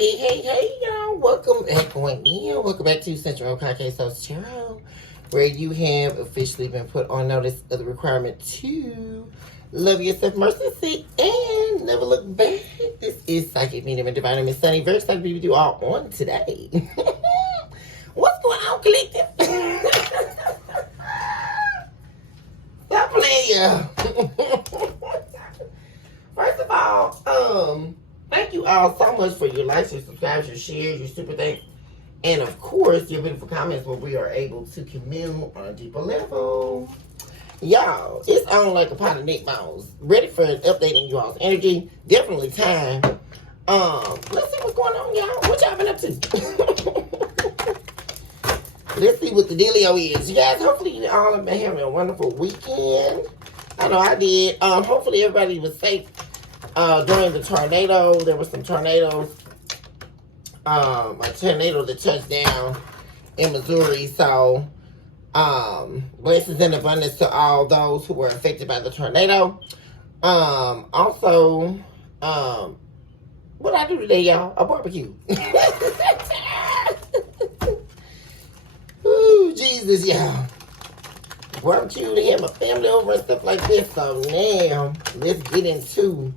Hey, y'all. Welcome back Welcome back to Central Podcast Host Tarot, where you have officially been put on notice of the requirement to love yourself, mercy, and never look back. This is Psychic Medium and Divine Miss Sunny. Very excited to be with you all on today. What's going on, collective? Stop playing, y'all. First of all, thank you all so much for your likes, your subscribes, your shares, your super thanks, and of course, your beautiful comments where we are able to commune on a deeper level. Y'all, it's on like a pot of neck bones. Ready for updating you all's energy. Definitely time. Let's see what's going on, y'all. What y'all been up to? Let's see what the dealio is. You guys, hopefully you all have been having a wonderful weekend. I know I did. Hopefully everybody was safe during the tornado. There were some tornadoes. A tornado that touched down in Missouri. So, blessings and abundance to all those who were affected by the tornado. Also, what I do today, y'all? A barbecue. Ooh, Jesus, y'all. Barbecue to have my family over and stuff like this. So now, let's get into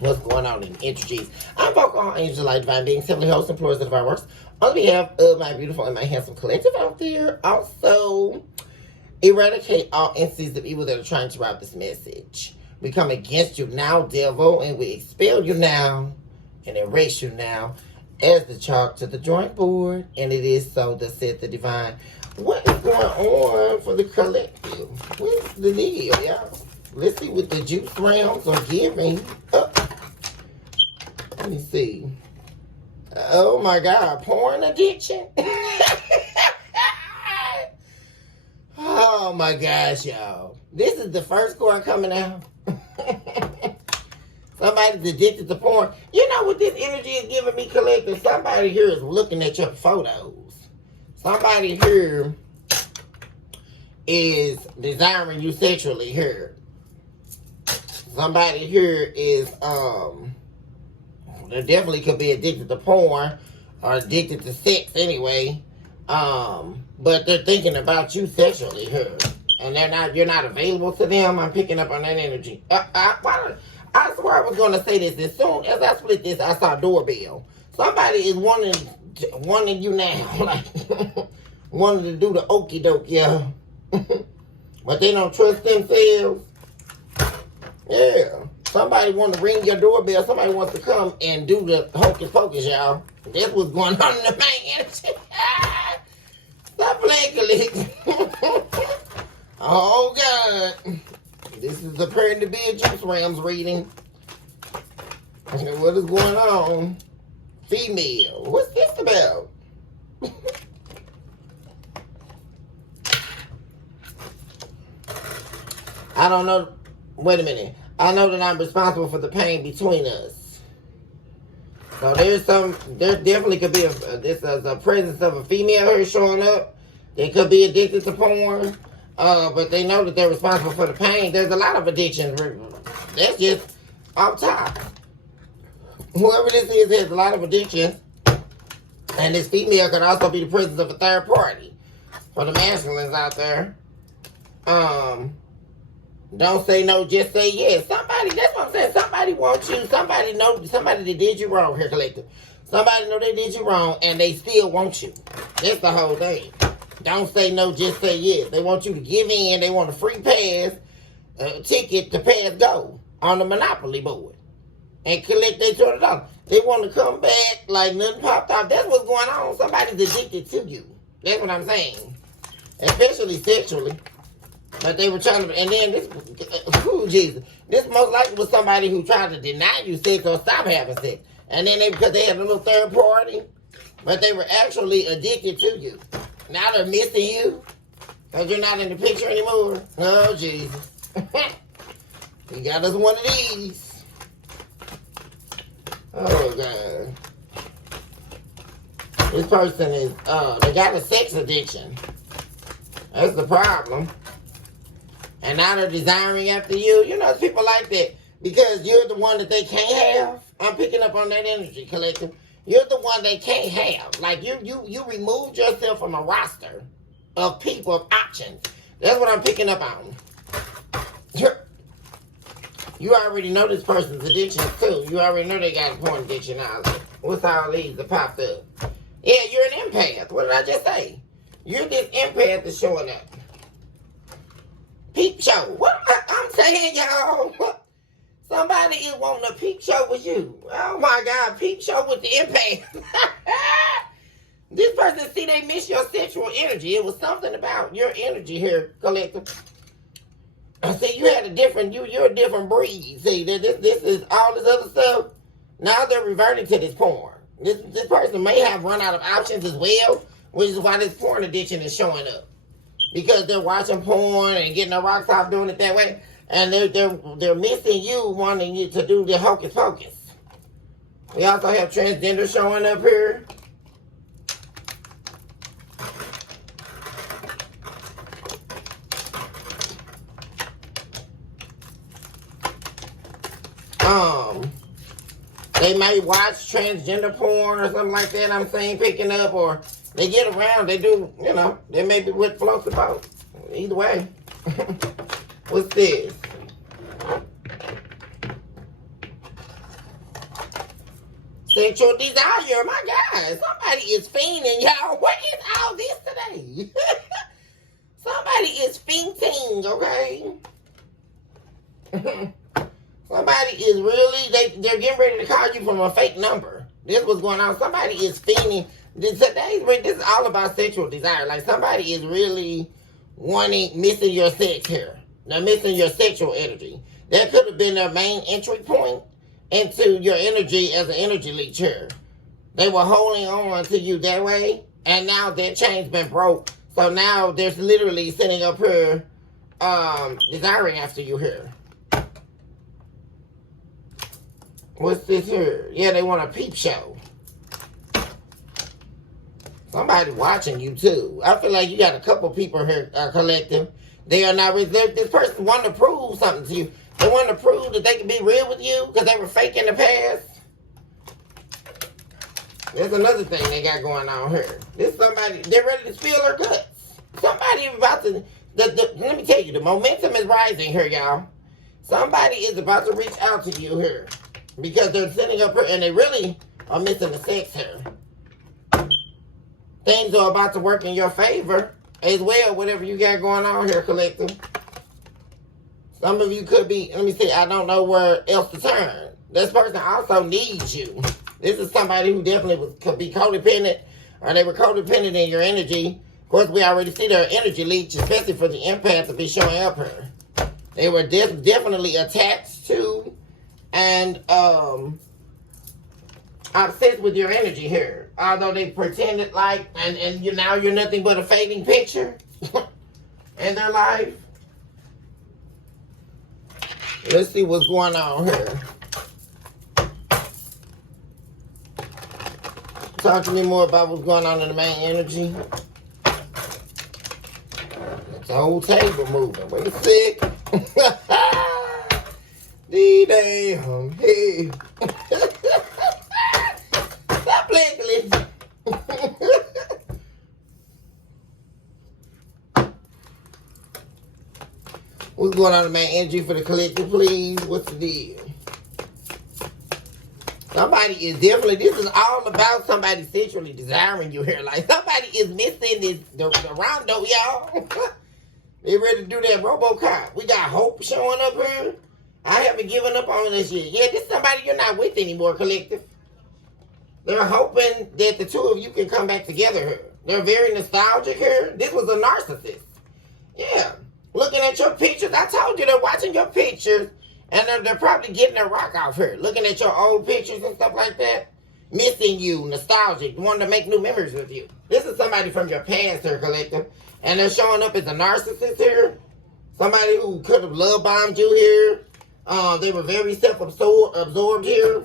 what's going on in energies. I'm Vocal on Angel Light Divine Being, simply host and floors of divine works on behalf of my beautiful and my handsome collective out there. Also, eradicate all entities of evil that are trying to route this message. We come against you now, devil, and we expel you now and erase you now as the chalk to the drawing board. And it is so, thus saith the divine. What is going on for the collective? What's the deal, y'all? Let's see what the juice realms are giving. Let me see. Oh my God, porn addiction? Oh my gosh, y'all. This is the first card coming out. Somebody's addicted to porn. You know what this energy is giving me, collective? Somebody here is looking at your photos. Somebody here is desiring you sexually here. Somebody here is, they definitely could be addicted to porn or addicted to sex anyway. But they're thinking about you sexually here. And you're not available to them. I'm picking up on that energy. I swear I was going to say this. As soon as I split this, I saw doorbell. Somebody is wanting you now. Like, wanting to do the okie doke, yeah. But they don't trust themselves. Yeah. Somebody want to ring your doorbell. Somebody wants to come and do the hocus pocus, y'all. That's what's going on in the main energy. Stop playing, colleagues. Oh, God. This is appearing to be a Juice Rams reading. What is going on? Female. What's this about? I don't know. Wait a minute. I know that I'm responsible for the pain between us. So there definitely could be a presence of a female here showing up. They could be addicted to porn. But they know that they're responsible for the pain. There's a lot of addictions. That's just off top. Whoever this is has a lot of addictions. And this female could also be the presence of a third party. For the masculines out there. Don't say no, just say yes. Somebody, that's what I'm saying. Somebody wants you. Somebody that did you wrong here, collective. Somebody know they did you wrong and they still want you. That's the whole thing. Don't say no, just say yes. They want you to give in. They want a free pass, ticket to pass go on the Monopoly board and collect their $200. They want to come back like nothing popped off. That's what's going on. Somebody's addicted to you. That's what I'm saying. Especially sexually. But they were trying to, and then this, Jesus. This most likely was somebody who tried to deny you sex or stop having sex. And then because they had a little third party, but they were actually addicted to you. Now they're missing you because you're not in the picture anymore. Oh, Jesus. You got us one of these. Oh, God. This person is, they got a sex addiction. That's the problem. And now they're desiring after you. You know, it's people like that because you're the one that they can't have. I'm picking up on that energy, collective. You're the one they can't have. Like, you removed yourself from a roster of people, of options. That's what I'm picking up on. You already know this person's addiction, too. You already know they got a porn addiction outlet. What's all these that popped up? Yeah, you're an empath. What did I just say? You're this empath that's showing up. Peep show. What I'm saying, y'all. Somebody is wanting a peep show with you. Oh my God, peep show with the empath. This person, see, they miss your sexual energy. It was something about your energy here, collective. See, you had a different, you're a different breed. See, this is all this other stuff. Now they're reverting to this porn. This person may have run out of options as well, which is why this porn addiction is showing up. Because they're watching porn and getting their rocks off doing it that way. And they're missing you, wanting you to do the hocus pocus. We also have transgender showing up here. They may watch transgender porn or something like that, I'm saying, picking up, or they get around, they do, you know, they may be what floats the boat. Either way. What's this? Sexual desire, my God. Somebody is fiending, y'all. What is all this today? Somebody is fainting, okay? Somebody is really, they're getting ready to call you from a fake number. This is what's going on. Somebody is fiending. This is all about sexual desire. Like, somebody is really missing your sex here. They're missing your sexual energy. That could have been their main entry point into your energy as an energy leech here. They were holding on to you that way, and now that chain's been broke. So now there's literally sitting up here, desiring after you here. What's this here? Yeah, they want a peep show. Somebody watching you too. I feel like you got a couple people here, collective. They are not reserved. This person wanted to prove something to you. They wanted to prove that they can be real with you because they were fake in the past. There's another thing they got going on here. This somebody, they're ready to spill their guts. Somebody about to, let me tell you, the momentum is rising here, y'all. Somebody is about to reach out to you here because they're sitting up here and they really are missing the sex here. Things are about to work in your favor as well, whatever you got going on here, collective. Some of you could be, let me see, I don't know where else to turn. This person also needs you. This is somebody who definitely could be codependent, or they were codependent in your energy. Of course, we already see their energy leech, especially for the empath to be showing up here. They were definitely attached to and obsessed with your energy here. Although they pretended like, and now you're nothing but a fading picture in their life. Let's see what's going on here. Talk to me more about what's going on in the main energy. It's the whole table moving. Wait a sec. D-damn. Hey. Stop playing, What's going on in the main energy for the collective, please? What's the deal? Somebody is definitely, this is all about somebody sexually desiring you here. Like, somebody is missing the rondo, y'all. They ready to do that RoboCop. We got Hope showing up here. I haven't given up on this yet. Yeah, this is somebody you're not with anymore, collective. They're hoping that the two of you can come back together here. They're very nostalgic here. This was a narcissist. Yeah. Looking at your pictures. I told you they're watching your pictures. And they're probably getting their rock off here. Looking at your old pictures and stuff like that. Missing you. Nostalgic. Wanting to make new memories with you. This is somebody from your past here, collective. And they're showing up as a narcissist here. Somebody who could have love bombed you here. They were very self-absorbed here.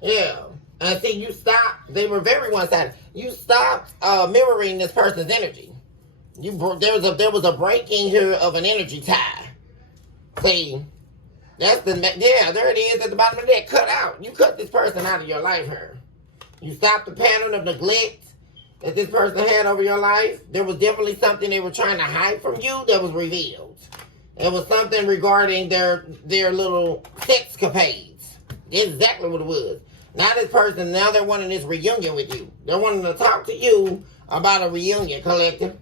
Yeah. And see, you stopped. They were very one-sided. You stopped mirroring this person's energy. There was a breaking here of an energy tie. See, That's yeah, there it is at the bottom of that. Cut out. You cut this person out of your life here. You stop the pattern of neglect that this person had over your life. There was definitely something they were trying to hide from you that was revealed. It was something regarding their little sexcapades. That's exactly what it was. Now this person, now they're wanting this reunion with you. They're wanting to talk to you about a reunion, collective.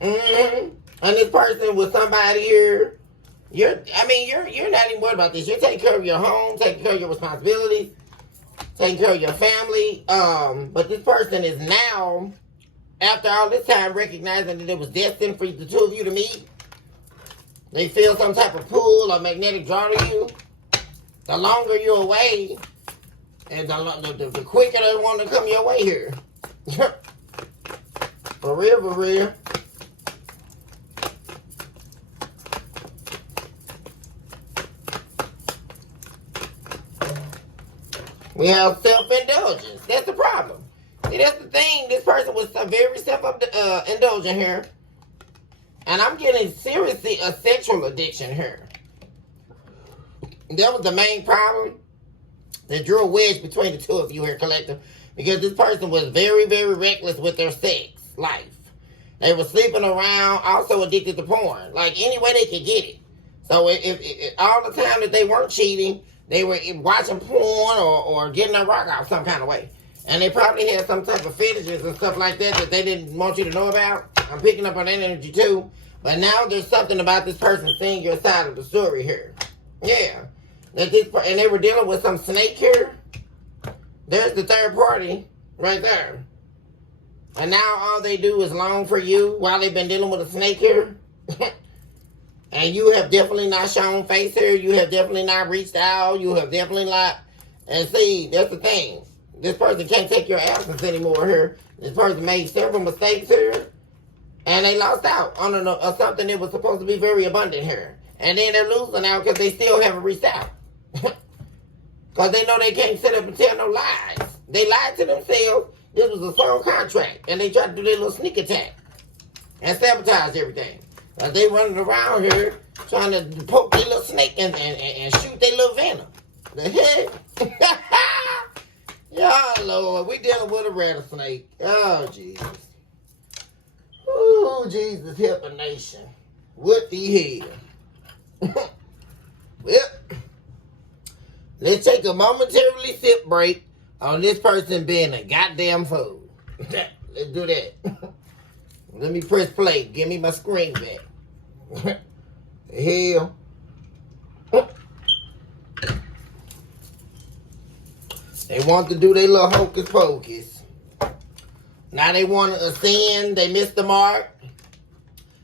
And this person was somebody here. You're not even worried about this. You're taking care of your home, taking care of your responsibilities, taking care of your family. But this person is now, after all this time, recognizing that it was destined for the two of you to meet. They feel some type of pull or magnetic draw to you. The longer you're away, and the quicker they want to come your way here. For real, for real. We have self-indulgence. That's the problem. See, that's the thing. This person was very self-indulgent here. And I'm getting seriously a sexual addiction here. That was the main problem that drew a wedge between the two of you here, collective. Because this person was very, very reckless with their sex life. They were sleeping around, also addicted to porn. Like, any way they could get it. So, if all the time that they weren't cheating, they were watching porn or getting a rock out some kind of way. And they probably had some type of fetishes and stuff like that they didn't want you to know about. I'm picking up on that energy too. But now there's something about this person seeing your side of the story here. Yeah. And they were dealing with some snake here. There's the third party right there. And now all they do is long for you while they've been dealing with a snake here. And you have definitely not shown face here. You have definitely not reached out. You have definitely not. And see, that's the thing. This person can't take your absence anymore here. This person made several mistakes here. And they lost out on something that was supposed to be very abundant here. And then they're losing out because they still haven't reached out. Because they know they can't sit up and tell no lies. They lied to themselves. This was a soul contract. And they tried to do their little sneak attack. And sabotage everything. But they running around here trying to poke their little snake and shoot their little venom. The heck? Yeah, Lord, we dealing with a rattlesnake. Oh, Jesus. Oh, Jesus, help a nation. What the hell? Well, let's take a momentarily sip break on this person being a goddamn fool. Let's do that. Let me press play. Give me my screen back. Hell. They want to do their little hocus pocus. Now they want to ascend. They missed the mark.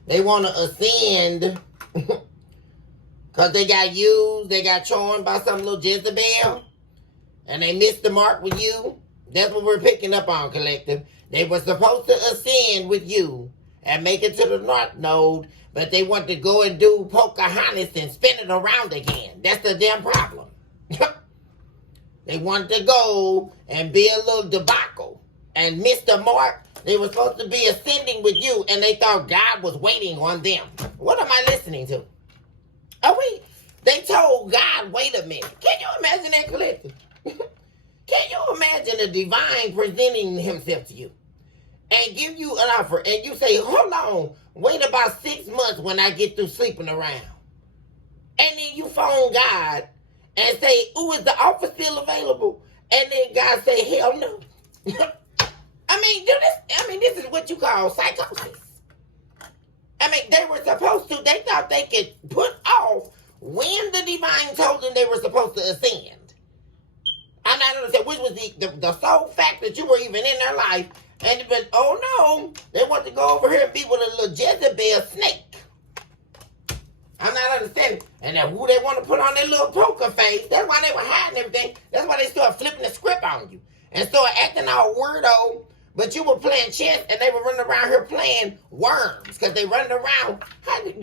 They want to ascend because they got used. They got charmed by some little Jezebel. And they missed the mark with you. That's what we're picking up on, collective. They were supposed to ascend with you and make it to the North Node. But they want to go and do Pocahontas and spin it around again. That's the damn problem. They wanted to go and be a little debacle and miss the mark. They were supposed to be ascending with you, and they thought God was waiting on them. What am I listening to? They told God, wait a minute. Can you imagine that, collective? Can you imagine a divine presenting himself to you and give you an offer, and you say, hold on, wait about 6 months when I get through sleeping around. And then you phone God and say, ooh, is the offer still available? And then God say, hell no. This is what you call psychosis. They were supposed to, they thought they could put off when the divine told them they were supposed to ascend. I'm not understanding, which was the sole fact that you were even in their life. But, oh no, they want to go over here and be with a little Jezebel snake. I'm not understanding. And then who they want to put on their little poker face. That's why they were hiding everything. That's why they started flipping the script on you. And started acting all weirdo. But you were playing chess and they were running around here playing worms. Because they running around.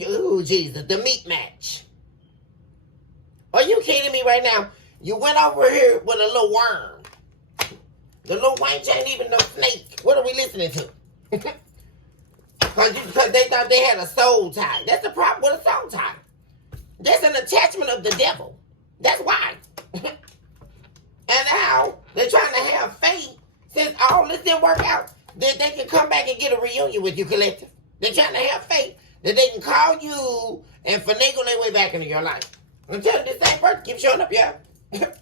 Oh, Jesus. The meat match. Are you kidding me right now? You went over here with a little worm. The little wench ain't even no snake. What are we listening to? Because they thought they had a soul tie. That's the problem with a soul tie. There's an attachment of the devil. That's why. And now they're trying to have faith, since all this didn't work out, that they can come back and get a reunion with you, collective. They're trying to have faith that they can call you and finagle their way back into your life. I'm telling you, this same person keeps showing up, y'all. Here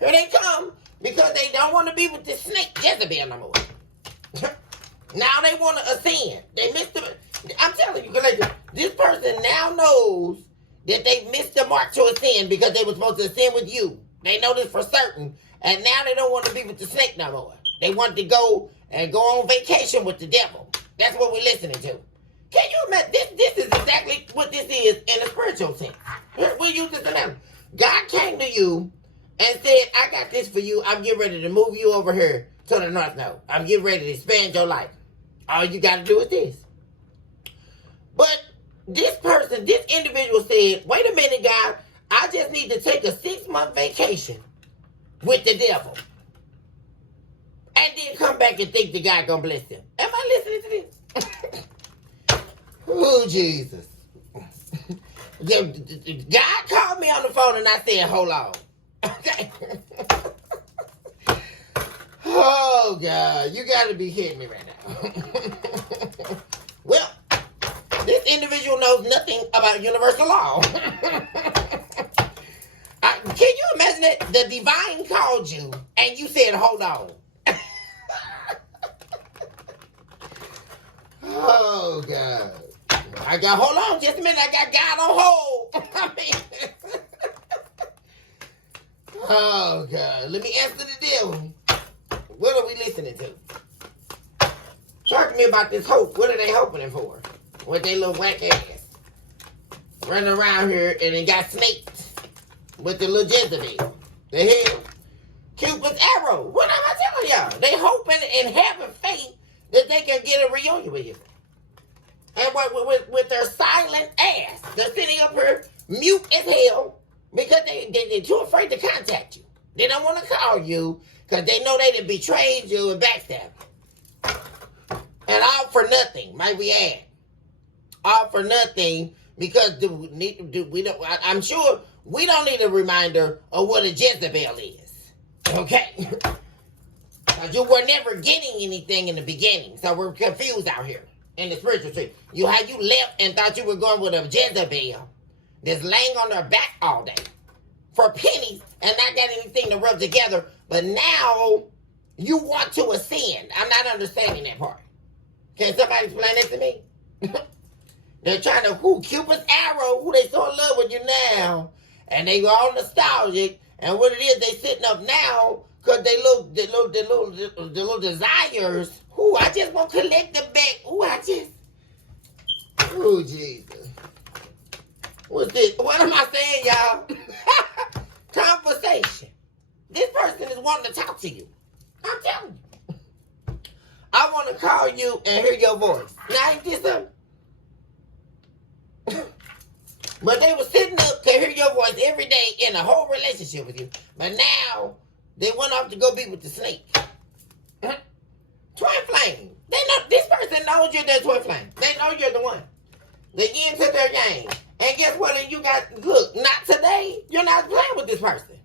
they come because they don't want to be with this snake Jezebel no more. Now they want to ascend. They missed the. I'm telling you, collective, this person now knows that they missed the mark to ascend because they were supposed to ascend with you. They know this for certain. And now they don't want to be with the snake no more. They want to go and go on vacation with the devil. That's what we're listening to. Can you imagine? This is exactly what this is in a spiritual sense. We'll use this analogy. God came to you and said, I got this for you. I'm getting ready to move you over here to the north node. I'm getting ready to expand your life. All you got to do is this. But this person, this individual said, wait a minute, God. I just need to take a 6-month vacation with the devil. And then come back and think the God gonna bless him. Am I listening to this? Oh, Jesus. God called me on the phone and I said, hold on. Okay. Oh, God. You gotta be kidding me right now. Well, this individual knows nothing about universal law. Can you imagine that the divine called you and you said, hold on? Oh, God. Hold on just a minute. I got God on hold. I mean, oh, God. Let me answer the devil. What are we listening to? Talk to me about this hope. What are they hoping for? With their little whack ass. Running around here and they got snakes with the little Jezebel. The hell? Cupid's arrow. What am I telling y'all? They hoping and having faith that they can get a reunion with you. And with their silent ass, they're sitting up here mute as hell because they're too afraid to contact you. They don't want to call you because they know they done betrayed you and backstabbed. And all for nothing, might we add. All for nothing because I'm sure we don't need a reminder of what a Jezebel is. Okay? Because you were never getting anything in the beginning. So we're confused out here in the spiritual tree. You left and thought you were going with a Jezebel that's laying on their back all day for pennies and not got anything to rub together. But now you want to ascend. I'm not understanding that part. Can somebody explain that to me? They're trying to, Cupid's arrow, they so in love with you now. And they all nostalgic. And what it is, they sitting up now because they little desires. I just want to collect the back. Jesus. What's this? What am I saying, y'all? Conversation. This person is wanting to talk to you. I'm telling you. I want to call you and hear your voice. Now, ain't this something? But they were sitting up to hear your voice every day in a whole relationship with you. But now, they went off to go be with the snake. Twin flame. They know this person knows you're their twin flame. They know you're the one. The yin to their yang. And guess what? And you got, look, not today. You're not playing with this person.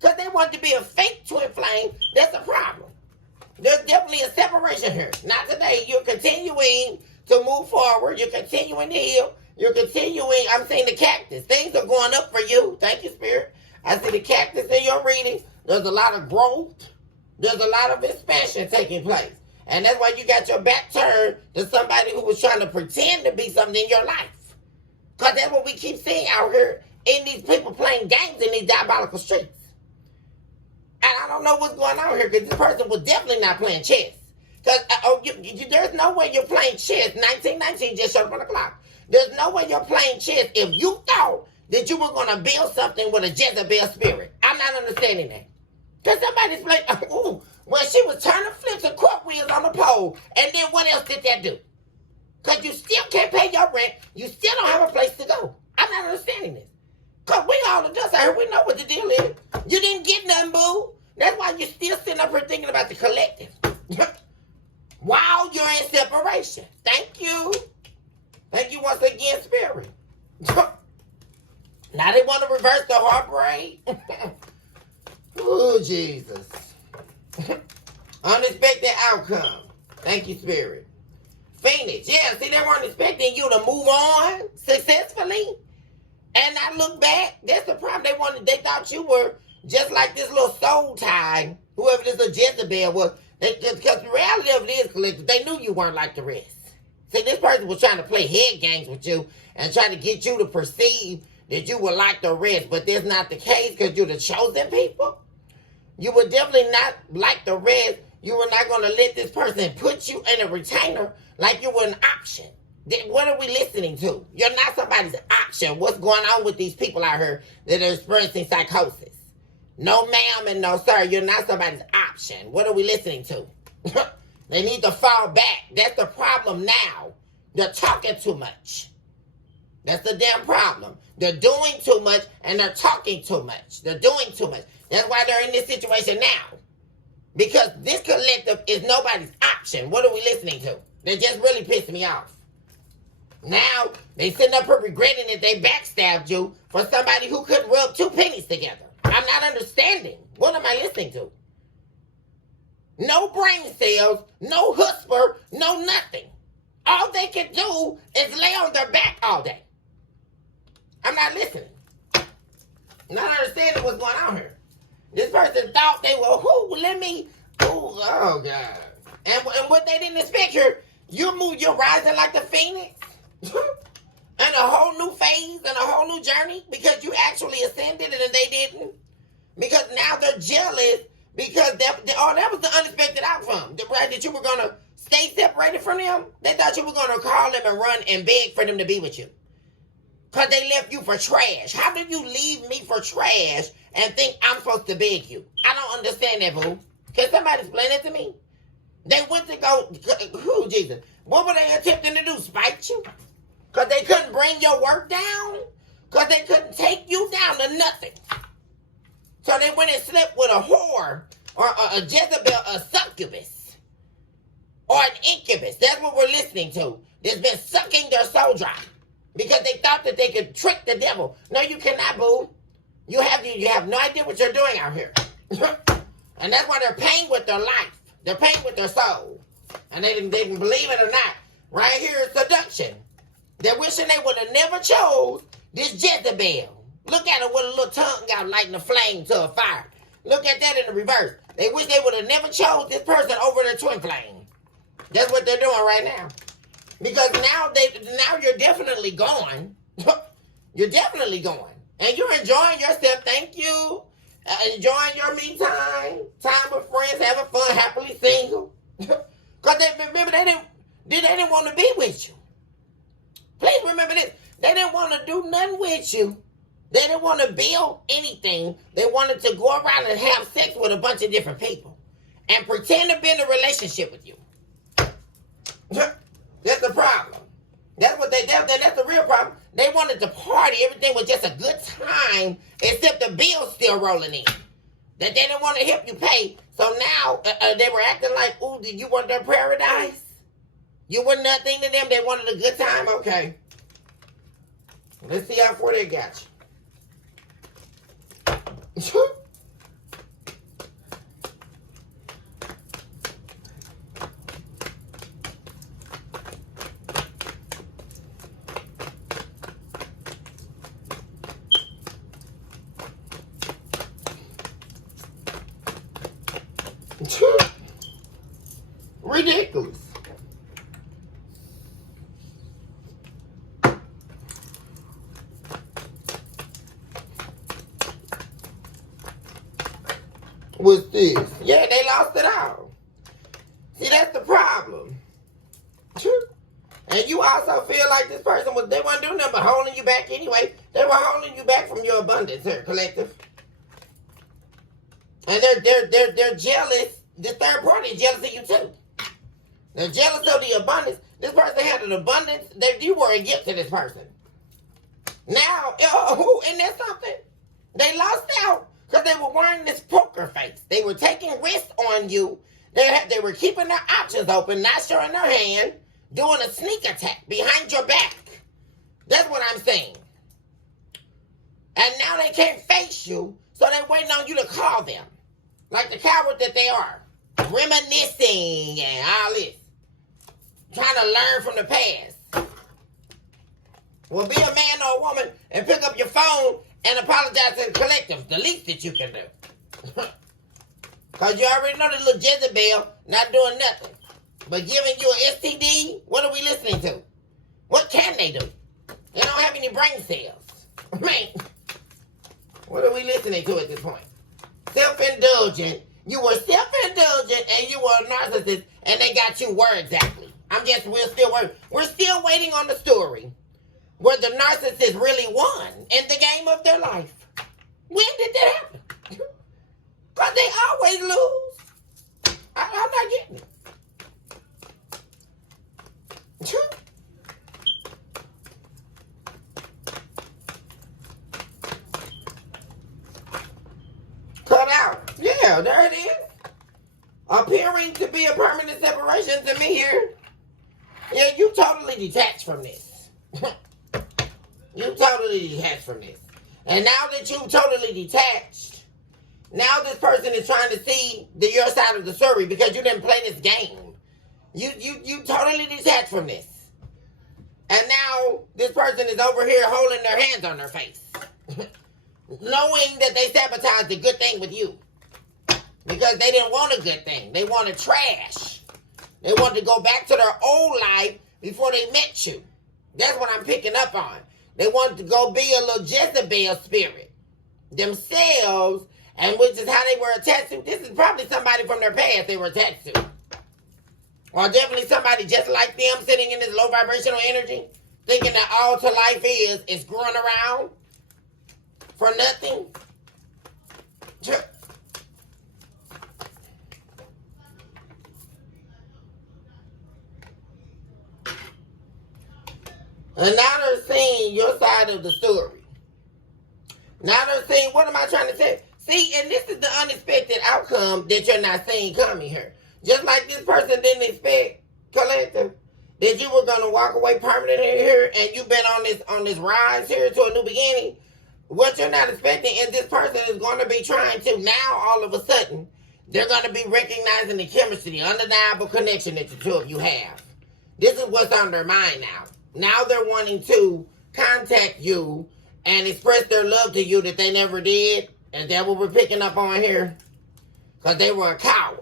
Because they want to be a fake twin flame. That's a problem. There's definitely a separation here. Not today. You're continuing to move forward. You're continuing to heal. You're continuing. I'm saying the cactus. Things are going up for you. Thank you, Spirit. I see the cactus in your reading. There's a lot of growth. There's a lot of expansion taking place. And that's why you got your back turned to somebody who was trying to pretend to be something in your life. Because that's what we keep seeing out here in these people playing games in these diabolical streets. And I don't know what's going on here because this person was definitely not playing chess. Because there's no way you're playing chess. 1919 just showed up on the clock. There's no way you're playing chess if you thought that you were going to build something with a Jezebel spirit. I'm not understanding that. Because somebody's playing, when she was turning flips and cartwheels on the pole, and then what else did that do? Because you still can't pay your rent. You still don't have a place to go. I'm not understanding this. Because we all adults out here, we know what the deal is. You didn't get nothing, boo. That's why you're still sitting up here thinking about the collective. While you're in separation. Thank you. Thank you once again, Spirit. Now they want to reverse the heartbreak. Oh, Jesus. Unexpected outcome. Thank you, Spirit. Phoenix. Yeah, see, they weren't expecting you to move on successfully and not look back. That's the problem. They thought you were just like this little soul tie, whoever this little Jezebel was. Because the reality of it is, collective, they knew you weren't like the rest. See, this person was trying to play head games with you and trying to get you to perceive that you were like the rest, but that's not the case because you're the chosen people. You were definitely not like the rest. You were not going to let this person put you in a retainer like you were an option. Then what are we listening to? You're not somebody's option. What's going on with these people out here that are experiencing psychosis? No ma'am and no sir, you're not somebody's option. What are we listening to? They need to fall back. That's the problem now. They're talking too much. That's the damn problem. They're doing too much and they're talking too much. They're doing too much. That's why they're in this situation now. Because this collective is nobody's option. What are we listening to? They just really pissed me off. Now, they sitting up here regretting that they backstabbed you for somebody who couldn't rub two pennies together. I'm not understanding. What am I listening to? No brain cells, no whisper, no nothing. All they can do is lay on their back all day. I'm not listening. I'm not understanding what's going on here. This person thought they were, oh God. And what they didn't expect here, you're rising like the phoenix. And a whole new phase and a whole new journey because you actually ascended and they didn't. Because now they're jealous because that was the unexpected outcome. Right? That you were going to stay separated from them. They thought you were going to call them and run and beg for them to be with you. Because they left you for trash. How did you leave me for trash and think I'm supposed to beg you? I don't understand that, boo. Can somebody explain it to me? They went to go, Jesus. What were they attempting to do? Spite you? Because they couldn't bring your work down? Because they couldn't take you down to nothing. So they went and slept with a whore or a Jezebel, a succubus or an incubus. That's what we're listening to. That's been sucking their soul dry. Because they thought that they could trick the devil. No, you cannot, boo. You have no idea what you're doing out here. And that's why they're paying with their life. They're paying with their soul. And they didn't believe it or not. Right here is seduction. They're wishing they would have never chose this Jezebel. Look at her with a little tongue out lighting a flame to a fire. Look at that in the reverse. They wish they would have never chose this person over their twin flame. That's what they're doing right now. Because now you're definitely gone. You're definitely going. And you're enjoying yourself. Thank you. Enjoying your me time. Time with friends. Having fun. Happily single. Because remember, they didn't want to be with you. Please remember this. They didn't want to do nothing with you. They didn't want to build anything. They wanted to go around and have sex with a bunch of different people. And pretend to be in a relationship with you. That's the problem. That's the real problem. They wanted to party. Everything was just a good time, except the bill's still rolling in. That they didn't want to help you pay. So now they were acting like, ooh, did you want their paradise? You were nothing to them. They wanted a good time? Okay. Let's see how far they got you. Ridiculous. What's this? Yeah, they lost it all. See, that's the problem. And you also feel like this person they weren't doing nothing but holding you back anyway. They were holding you back from your abundance here, collective. And they're jealous. The third party is jealous of you too. They're jealous of the abundance. This person had an abundance. You were a gift to this person. Now, and that's something. They lost out because they were wearing this poker face. They were taking risks on you. They were keeping their options open, not showing their hand, doing a sneak attack behind your back. That's what I'm saying. And now they can't face you, so they're waiting on you to call them. Like the coward that they are. Reminiscing and all this. Trying to learn from the past. Well, be a man or a woman and pick up your phone and apologize to the collective. The least that you can do. Because you already know the little Jezebel not doing nothing. But giving you an STD, what are we listening to? What can they do? They don't have any brain cells. Man, what are we listening to at this point? Self-indulgent. You were self-indulgent and you were a narcissist and they got you where exactly? We're still waiting on the story where the narcissist really won in the game of their life. When did that happen? Because they always lose. I'm not getting it. Cut out. Yeah, there it is. Appearing to be a permanent separation to me here. Yeah, you totally detached from this. You totally detached from this. And now that you totally detached, now this person is trying to see your side of the story because you didn't play this game. You totally detached from this. And now this person is over here holding their hands on their face. Knowing that they sabotaged a good thing with you. Because they didn't want a good thing. They wanted trash. They wanted to go back to their old life before they met you. That's what I'm picking up on. They wanted to go be a little Jezebel spirit themselves, and which is how they were attached to. This is probably somebody from their past they were attached to. Or definitely somebody just like them sitting in this low vibrational energy, thinking that all to life is screwing around for nothing. And now they're seeing your side of the story. Now they're seeing, what am I trying to say? See, and this is the unexpected outcome that you're not seeing coming here. Just like this person didn't expect, collective, that you were going to walk away permanently here and you've been on this rise here to a new beginning. What you're not expecting is this person is going to be trying to, now all of a sudden, they're going to be recognizing the chemistry, the undeniable connection that the two of you have. This is what's on their mind now. Now they're wanting to contact you and express their love to you that they never did. And that's what we're picking up on here. Because they were a coward.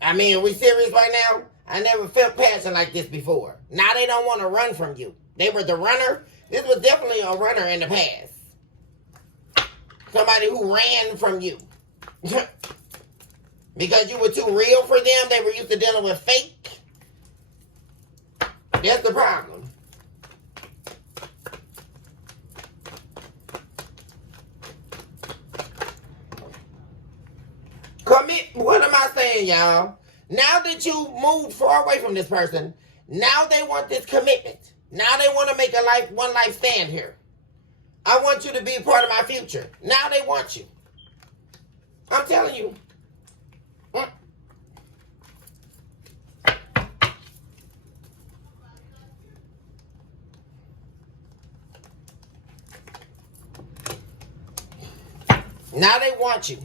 I mean, are we serious right now? I never felt passion like this before. Now they don't want to run from you. They were the runner. This was definitely a runner in the past. Somebody who ran from you. Because you were too real for them. They were used to dealing with fake. That's the problem. Commit. What am I saying, y'all? Now that you moved far away from this person, now they want this commitment. Now they want to make a one life stand here. I want you to be a part of my future. Now they want you. I'm telling you. Now they want you.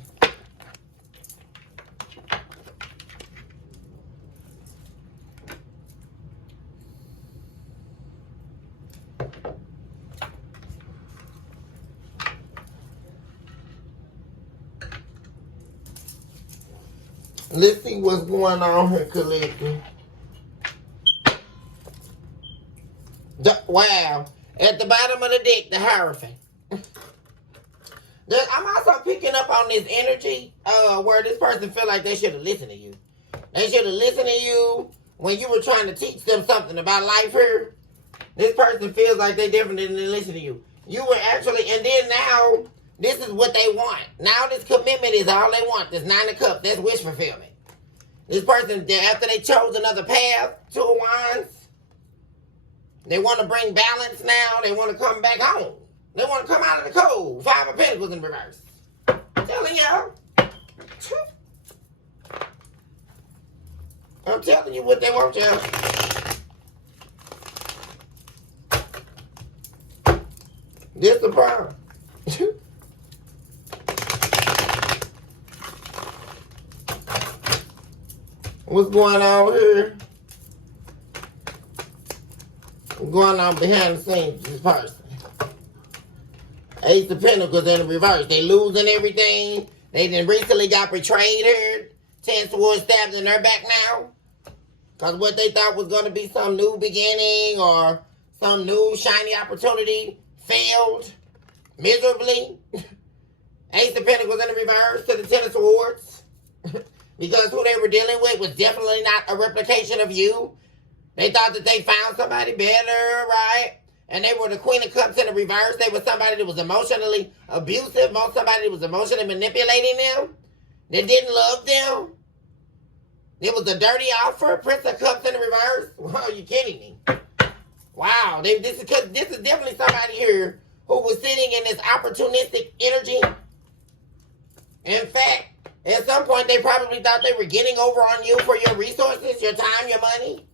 Let's see what's going on here, collective. Wow. At the bottom of the deck, the Hierophant. I'm also picking up on this energy where this person feel like they should have listened to you. They should have listened to you when you were trying to teach them something about life here. This person feels like they definitely didn't listen to you. You were actually, and then now, this is what they want. Now this commitment is all they want. This 9 of Cups, that's wish fulfillment. This person, after they chose another path, 2 of Wands, they want to bring balance now. They want to come back home. They want to come out of the cold. 5 of Pentacles in reverse. I'm telling y'all. I'm telling you what they want, y'all. This the problem. What's going on here? What's going on behind the scenes with this person? Ace of Pentacles in the reverse. They losing everything. They then recently got betrayed here. 10 swords stabbed in their back now. Because what they thought was going to be some new beginning or some new shiny opportunity failed miserably. Ace of Pentacles in the reverse to the 10 of Swords. Because who they were dealing with was definitely not a replication of you. They thought that they found somebody better, right? And they were the Queen of Cups in the reverse. They were somebody that was emotionally abusive. Somebody that was emotionally manipulating them. That didn't love them. It was a dirty offer. Prince of Cups in the reverse. Wow, are you kidding me? Wow. This is definitely somebody here who was sitting in this opportunistic energy. In fact, at some point, they probably thought they were getting over on you for your resources, your time, your money.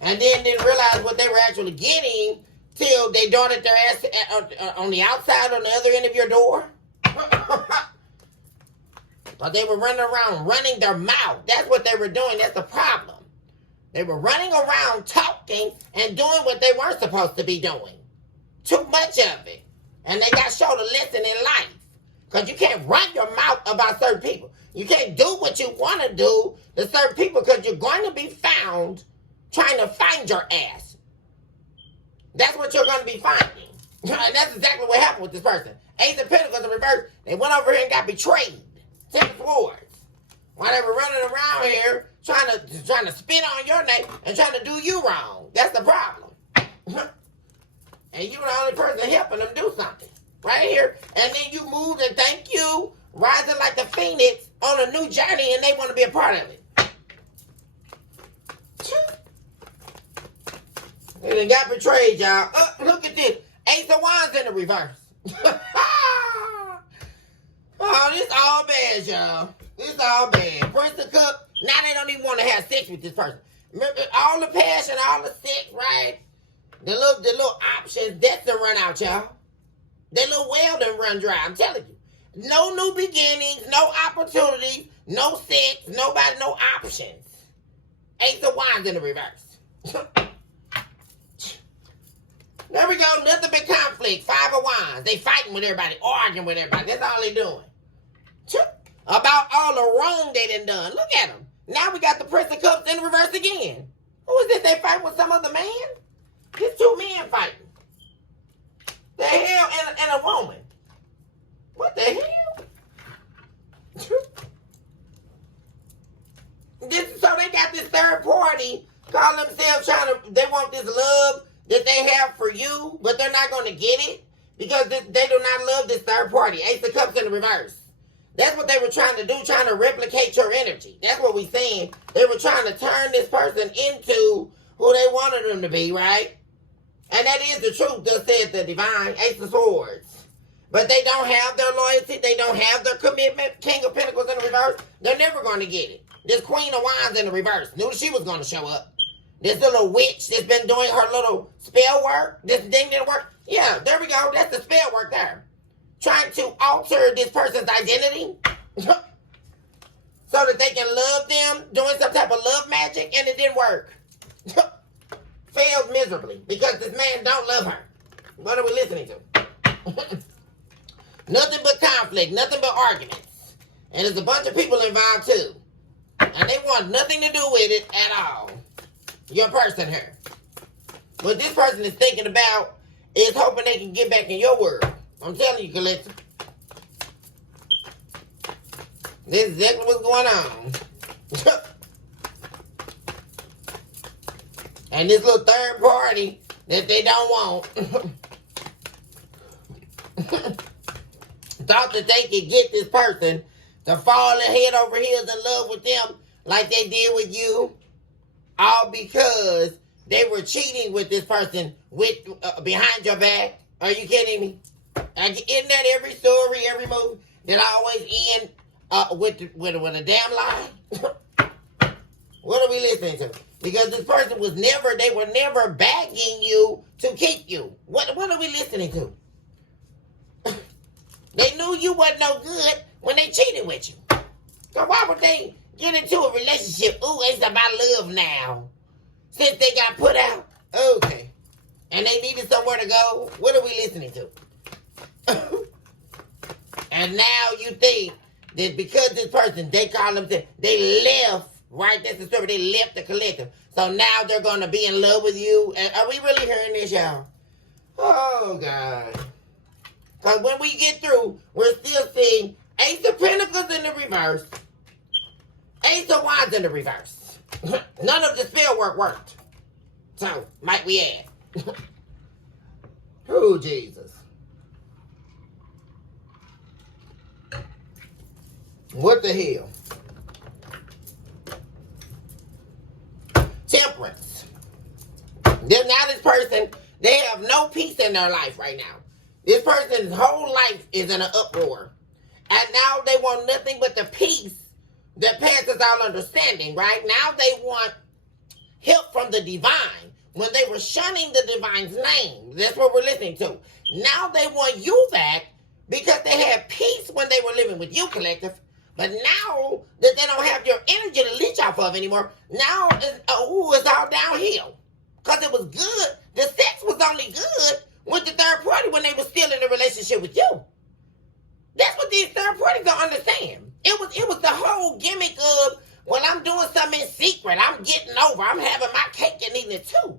And then didn't realize what they were actually getting till they darted their ass on the outside, on the other end of your door. But they were running around running their mouth. That's what they were doing. That's the problem. They were running around talking and doing what they weren't supposed to be doing. Too much of it. And they got showed a lesson in life. Because you can't run your mouth about certain people. You can't do what you want to do to certain people because you're going to be found trying to find your ass. That's what you're going to be finding. And that's exactly what happened with this person. Ace of Pentacles in reverse. They went over here and got betrayed. 10 of Swords. While they were running around here trying to spit on your name and trying to do you wrong. That's the problem. And you're the only person helping them do something. Right here. And then you moved and thank you. Rising like the phoenix on a new journey and they want to be a part of it. And they got betrayed, y'all. Look at this. Ace of Wands in the reverse. Oh, this all bad, y'all. This all bad. Prince of Cups. Now they don't even want to have sex with this person. Remember, all the passion, all the sex, right? The little options, that's the run out, y'all. That little well done run dry, I'm telling you. No new beginnings, no opportunities, no sex, nobody, no options. Ace of Wands in the reverse. There we go, nothing but conflict. 5 of Wands. They fighting with everybody, arguing with everybody. That's all they doing. About all the wrong they done. Look at them. Now we got the Prince of Cups in the reverse again. Who is this? They fighting with some other man? There's 2 men fighting. The hell and a woman. What the hell? So they got this third party calling themselves they want this love that they have for you, but they're not going to get it because they do not love this third party. Ace of Cups in the reverse. That's what they were trying to do, trying to replicate your energy. That's what we're saying. They were trying to turn this person into who they wanted them to be, right? And that is the truth, thus said the divine. Ace of Swords. But they don't have their loyalty. They don't have their commitment. King of Pentacles in the reverse. They're never going to get it. This Queen of Wands in the reverse. Knew she was going to show up. This little witch that's been doing her little spell work. This thing didn't work. Yeah, there we go. That's the spell work there. Trying to alter this person's identity. So that they can love them. Doing some type of love magic. And it didn't work. Failed miserably. Because this man don't love her. What are we listening to? Nothing but conflict. Nothing but arguments. And there's a bunch of people involved too. And they want nothing to do with it at all. Your person here. What this person is thinking about is hoping they can get back in your world. I'm telling you, Collector. This is exactly what's going on. And this little third party that they don't want thought that they could get this person to fall head over heels in love with them like they did with you. All because they were cheating with this person behind your back. Are you kidding me? Isn't that every story, every movie that always end with a damn lie? What are we listening to? Because this person they were never begging you to keep you. What are we listening to? They knew you wasn't no good when they cheated with you. So why would they get into a relationship? Ooh, it's about love now. Since they got put out? Okay. And they needed somewhere to go? What are we listening to? And now you think that because this person, they left, right? That's the story. They left the collective. So now they're going to be in love with you. And are we really hearing this, y'all? Oh, God. Because when we get through, we're still seeing Ace of Pentacles in the reverse. Ace of Wands in the reverse. None of the spell work worked. So, might we add. Oh, Jesus. What the hell? Temperance. Then now this person, they have no peace in their life right now. This person's whole life is in an uproar. And now they want nothing but the peace that passes all understanding, right? Now they want help from the divine. When they were shunning the divine's name, that's what we're listening to. Now they want you back because they had peace when they were living with you, collective. But now that they don't have your energy to leech off of anymore, now it's all downhill. Because it was good. The sex was only good with the third party when they were still in a relationship with you. That's what these third parties don't understand. It was the whole gimmick of, well, I'm doing something in secret. I'm getting over. I'm having my cake and eating it too.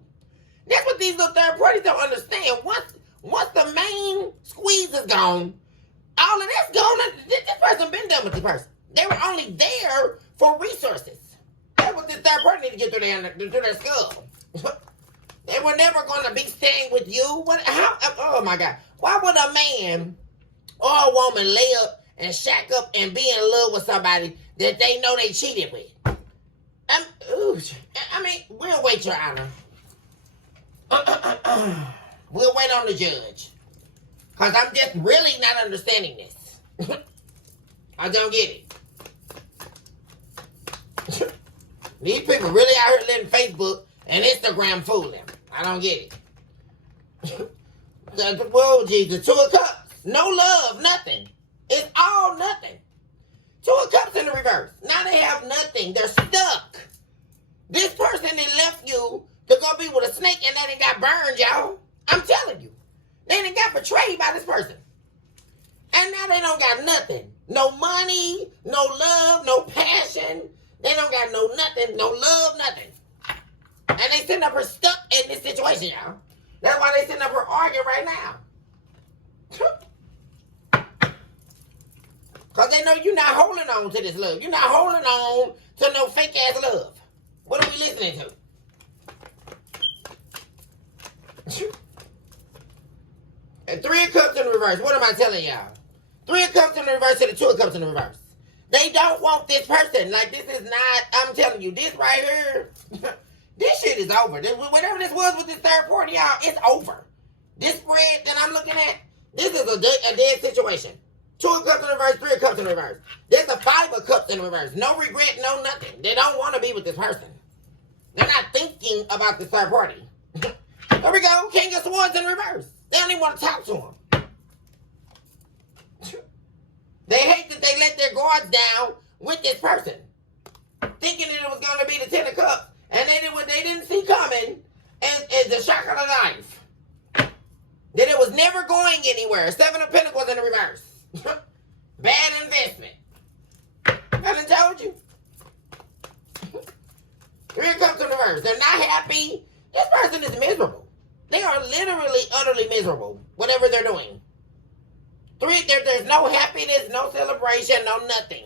That's what these little third parties don't understand. Once the main squeeze is gone, all of that's gone. This person been done with the person. They were only there for resources. That's what this third party need to get through their skull. They were never going to be staying with you. Oh my God. Why would a man or a woman lay up and shack up and be in love with somebody that they know they cheated with? We'll wait, Your Honor. We'll wait on the judge. Because I'm just really not understanding this. I don't get it. These people really out here letting Facebook and Instagram fool them. I don't get it. Whoa, Jesus. 2 of Cups. No love, nothing. It's all nothing. 2 of Cups in the reverse. Now they have nothing. They're stuck. This person that left you to go be with a snake and they done got burned, y'all. I'm telling you. They done got betrayed by this person. And now they don't got nothing. No money, no love, no passion. They don't got no nothing, no love, nothing. And they sitting up here stuck in this situation, y'all. That's why they sitting up here arguing right now. Because they know you're not holding on to this love. You're not holding on to no fake-ass love. What are we listening to? And 3 of Cups in the reverse. What am I telling y'all? 3 of Cups in the reverse to the 2 of Cups in the reverse. They don't want this person. Like, this is not, I'm telling you, this right here, this shit is over. Whatever this was with this third party, y'all, it's over. This spread that I'm looking at, this is a dead situation. 2 of Cups in the reverse, 3 of Cups in the reverse. There's a 5 of Cups in the reverse. No regret, no nothing. They don't want to be with this person. They're not thinking about this third party. There we go. King of Swords in reverse. They don't even want to talk to him. They hate that they let their guards down with this person. Thinking that it was going to be the 10 of Cups. And they did what they didn't see coming. And the shock of the knife. That it was never going anywhere. 7 of Pentacles in the reverse. Bad investment. I done told you. 3 of Cups in reverse. They're not happy. This person is miserable. They are literally, utterly miserable. Whatever they're doing. 3, there's no happiness, no celebration, no nothing.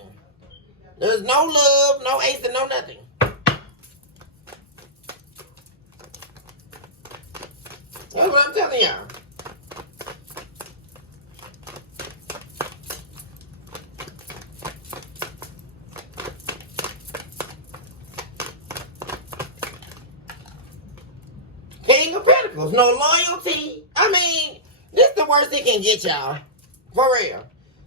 There's no love, no ace, and no nothing. That's what I'm telling y'all. King of Pentacles, no loyalty. I mean, this is the worst it can get, y'all. For real.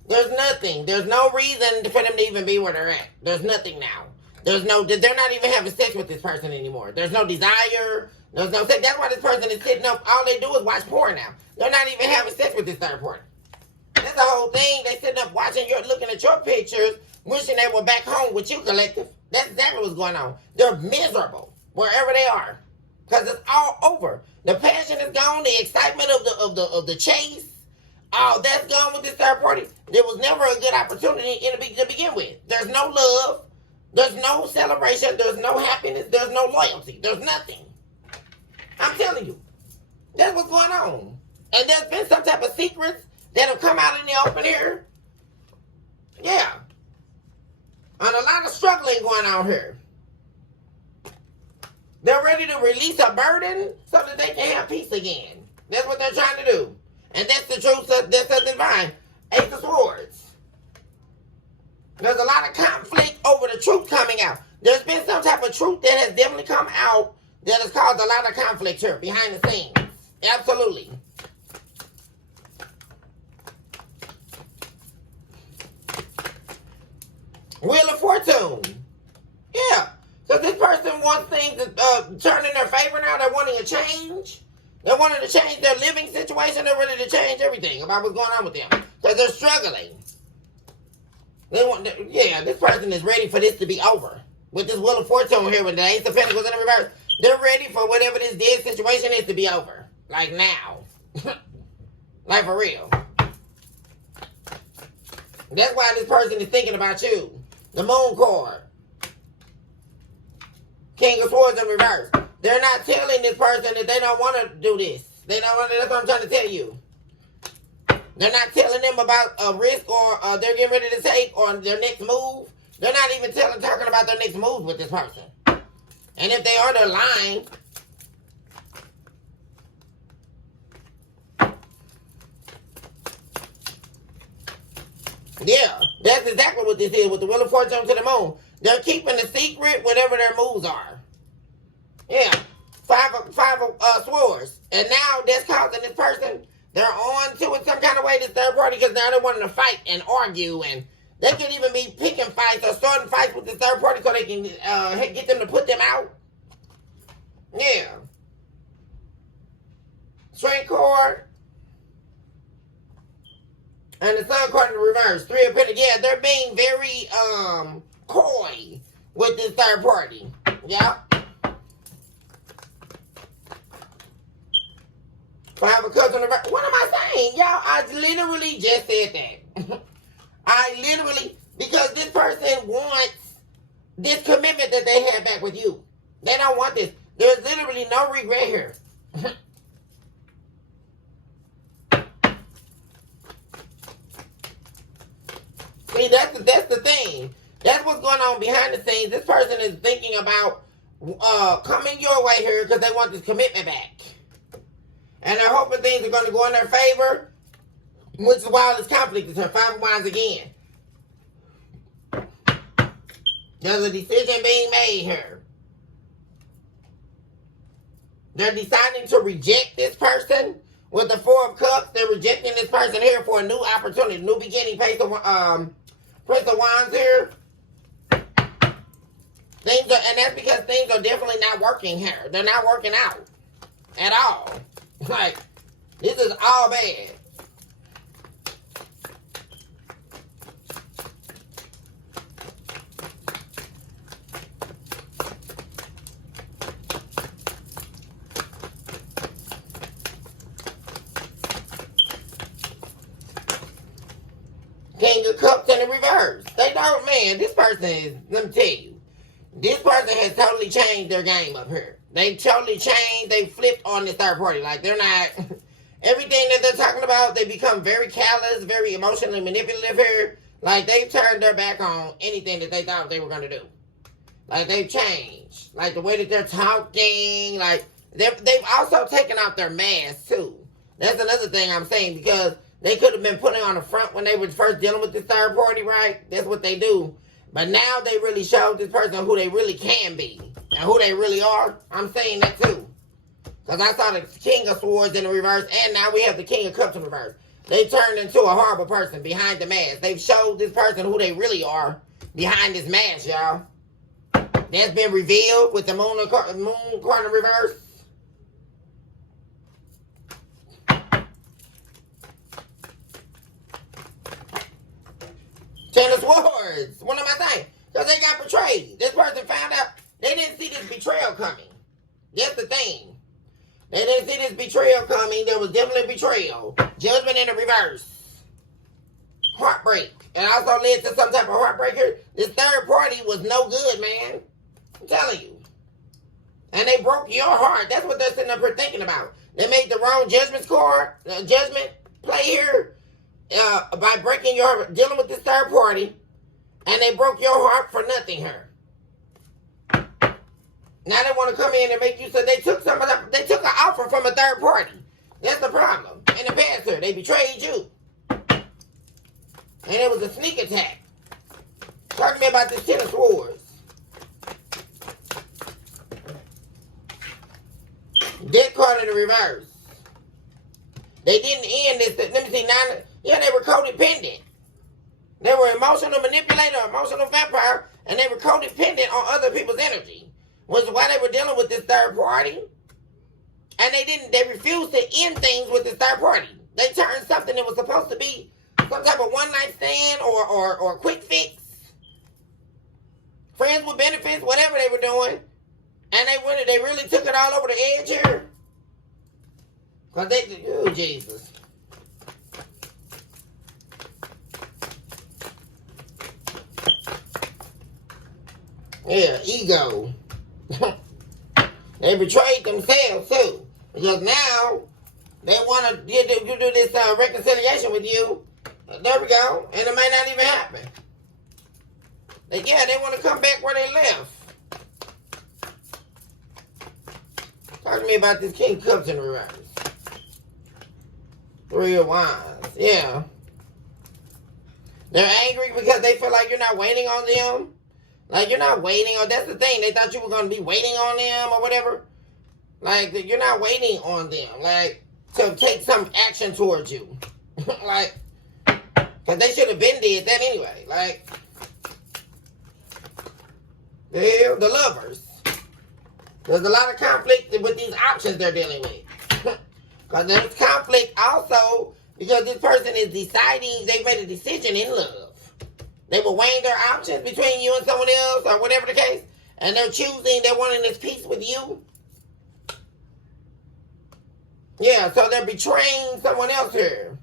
There's nothing. There's no reason for them to even be where they're at. There's nothing now. They're not even having sex with this person anymore. There's no desire. There's no sex. That's why this person is sitting up. All they do is watch porn now. They're not even having sex with this third party. That's the whole thing. They sitting up watching looking at your pictures, wishing they were back home with you, collective. That's exactly what's going on. They're miserable wherever they are, because it's all over. The passion is gone. The excitement of the chase, all that's gone with this third party. There was never a good opportunity to begin with. There's no love. There's no celebration. There's no happiness. There's no loyalty. There's nothing. I'm telling you, that's what's going on. And there's been some type of secrets that have come out in the open here. Yeah. And a lot of struggling going on here. They're ready to release a burden so that they can have peace again. That's what they're trying to do. And that's the truth. That's the divine. Ace of Swords. There's a lot of conflict over the truth coming out. There's been some type of truth that has definitely come out that has caused a lot of conflict here behind the scenes. Absolutely. Wheel of Fortune. Yeah. Because this person wants things to turn in their favor now. They're wanting a change. They're wanting to change their living situation. They're ready to change everything about what's going on with them. Because they're struggling. This person is ready for this to be over. With this Wheel of Fortune here with the Ace of Pentacles in the reverse. They're ready for whatever this dead situation is to be over. Like now. Like for real. That's why this person is thinking about you. The Moon card. King of Swords in reverse. They're not telling this person that they don't want to do this. They don't want to, that's what I'm trying to tell you. They're not telling them about a risk or they're getting ready to take or their next move. They're not even talking about their next move with this person. And if they are, they're lying. Yeah, that's exactly what this is with the Wheel of Fortune to the Moon. They're keeping a secret whatever their moves are. Yeah, five of swords. And now that's causing this person, they're on to it some kind of way, this third party, because now they're wanting to fight and argue. And they can even be picking fights or starting fights with this third party so they can get them to put them out. Yeah. Strength card. And the Sun card in the reverse. Three of Pentacles. Yeah, they're being very coy with this third party. Yeah. Five of Cups in the reverse. What am I saying? Y'all, I literally just said that. Because this person wants this commitment that they had back with you. They don't want this. There's literally no regret here. See, that's the thing. That's what's going on behind the scenes. This person is thinking about coming your way here because they want this commitment back. And they're hoping things are going to go in their favor, which is why this conflict is here. Five of Wands again. There's a decision being made here. They're deciding to reject this person with the Four of Cups. They're rejecting this person here for a new opportunity, new beginning. Prince of Wands here. And that's because things are definitely not working here. They're not working out at all. Like, this is all bad. King of Cups in the reverse. They don't, man, this person is, let me tell you, this person has totally changed their game up here. They totally changed, they flipped on this third party. Like, they're not, everything that they're talking about, they become very callous, very emotionally manipulative here. Like, they've turned their back on anything that they thought they were going to do. Like, they've changed. Like, the way that they're talking, like, they've also taken out their mask, too. That's another thing I'm saying, because they could have been putting on the front when they were first dealing with this third party, right? That's what they do. But now they really showed this person who they really can be. And who they really are. I'm saying that too. Because I saw the King of Swords in the reverse. And now we have the King of Cups in the reverse. They turned into a horrible person behind the mask. They've showed this person who they really are behind this mask, y'all. That's been revealed with the moon card in reverse. Ten of Swords. What am I saying? Because they got betrayed. This person found out they didn't see this betrayal coming. That's the thing. They didn't see this betrayal coming. There was definitely betrayal. Judgment in the reverse. Heartbreak. And also led to some type of heartbreaker. This third party was no good, man. I'm telling you. And they broke your heart. That's what they're sitting up here thinking about. They made the wrong judgment play here by breaking your heart, dealing with this third party. And they broke your heart for nothing here. Now they want to come in and make you, so they took some of that, they took an offer from a third party. That's the problem. In the past here, they betrayed you. And it was a sneak attack. Talk to me about this Ten of Swords. Death card in the reverse. They didn't end this. Let me see. Yeah, they were codependent. They were emotional manipulator, emotional vampire, and they were codependent on other people's energy. Was why they were dealing with this third party. And they refused to end things with this third party. They turned something that was supposed to be some type of one-night stand or quick fix. Friends with benefits, whatever they were doing. And they really took it all over the edge here. Because oh, Jesus. Yeah, ego. They betrayed themselves too. Because now they want to do this reconciliation with you. There we go. And it may not even happen. They want to come back where they left. Talk to me about this King of Cups in reverse. Three of Wands. Yeah. They're angry because they feel like you're not waiting on them. Like you're not waiting on, that's the thing. They thought you were going to be waiting on them or whatever. Like you're not waiting on them. Like to take some action towards you. Like, because they should have been did that anyway. Like, the lovers. There's a lot of conflict with these options they're dealing with. Because there's conflict also because this person is deciding, they made a decision in love. They were weighing their options between you and someone else or whatever the case. And they're wanting this peace with you. Yeah, so they're betraying someone else here.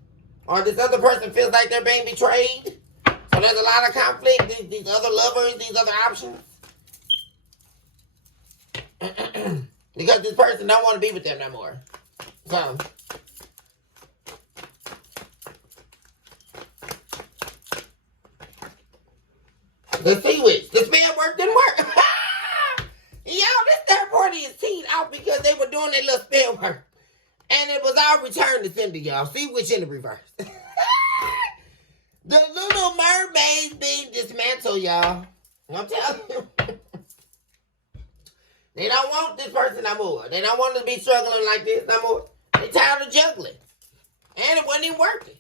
Or this other person feels like they're being betrayed. So there's a lot of conflict. These other lovers, these other options. Because this person don't want to be with them no more. So the Sea Witch. The spell work didn't work. Yo, this third party is teed out because they were doing their little spell work. And it was all returned to sender, y'all. Sea Witch in the reverse. The Little Mermaid's being dismantled, y'all. I'm telling you. They don't want this person no more. They don't want to be struggling like this no more. They tired of juggling. And it wasn't even working.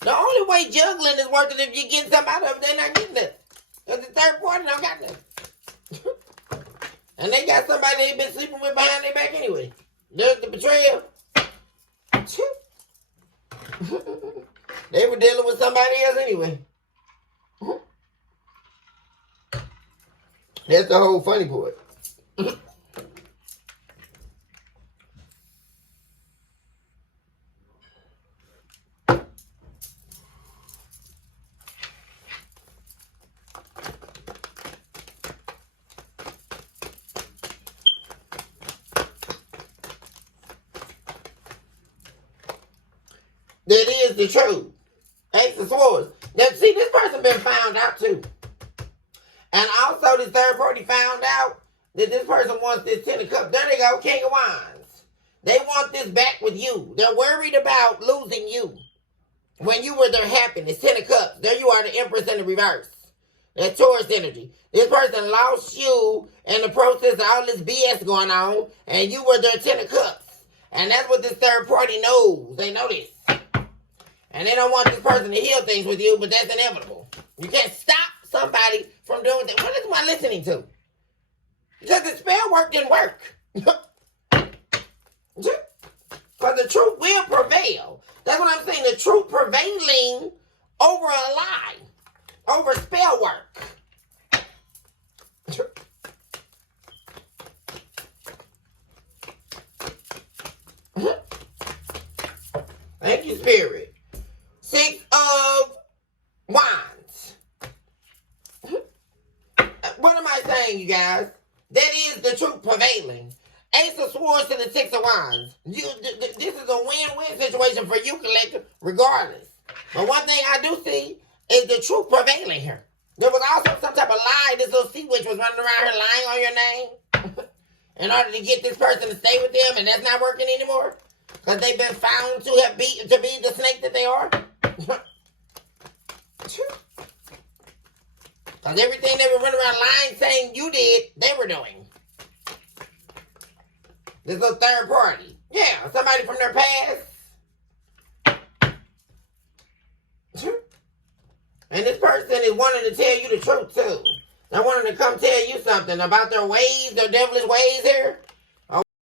The only way juggling is working if you get something out of it, they're not getting it. Because the third party don't got nothing. And they got somebody they've been sleeping with behind their back anyway. There's the betrayal. They were dealing with somebody else anyway. That's the whole funny part. That is the truth. Ace of Swords. Now, see, this person been found out too. And also, this third party found out that this person wants this Ten of Cups. There they go, King of Wands. They want this back with you. They're worried about losing you. When you were their happiness, Ten of Cups. There you are, the Empress in the reverse. That Taurus energy. This person lost you in the process of all this BS going on, and you were their Ten of Cups. And that's what this third party knows. They know this. And they don't want this person to heal things with you, but that's inevitable. You can't stop somebody from doing that. Well, this is why not listening to. Because the spell work didn't work. Because the truth will prevail. That's what I'm saying. The truth prevailing over a lie. Over spell work. Thank you, Spirit. 6 of Wands. What am I saying, you guys? That is the truth prevailing. Ace of Swords to the 6 of Wands. This is a win-win situation for you, collective, regardless. But one thing I do see is the truth prevailing here. There was also some type of lie. This little sea witch was running around here lying on your name in order to get this person to stay with them, and that's not working anymore because they've been found to be the snake that they are. Because everything they were running around lying, saying you did, they were doing. This little third party. Yeah, somebody from their past. And this person is wanting to tell you the truth, too. They're wanting to come tell you something about their ways, their devilish ways here.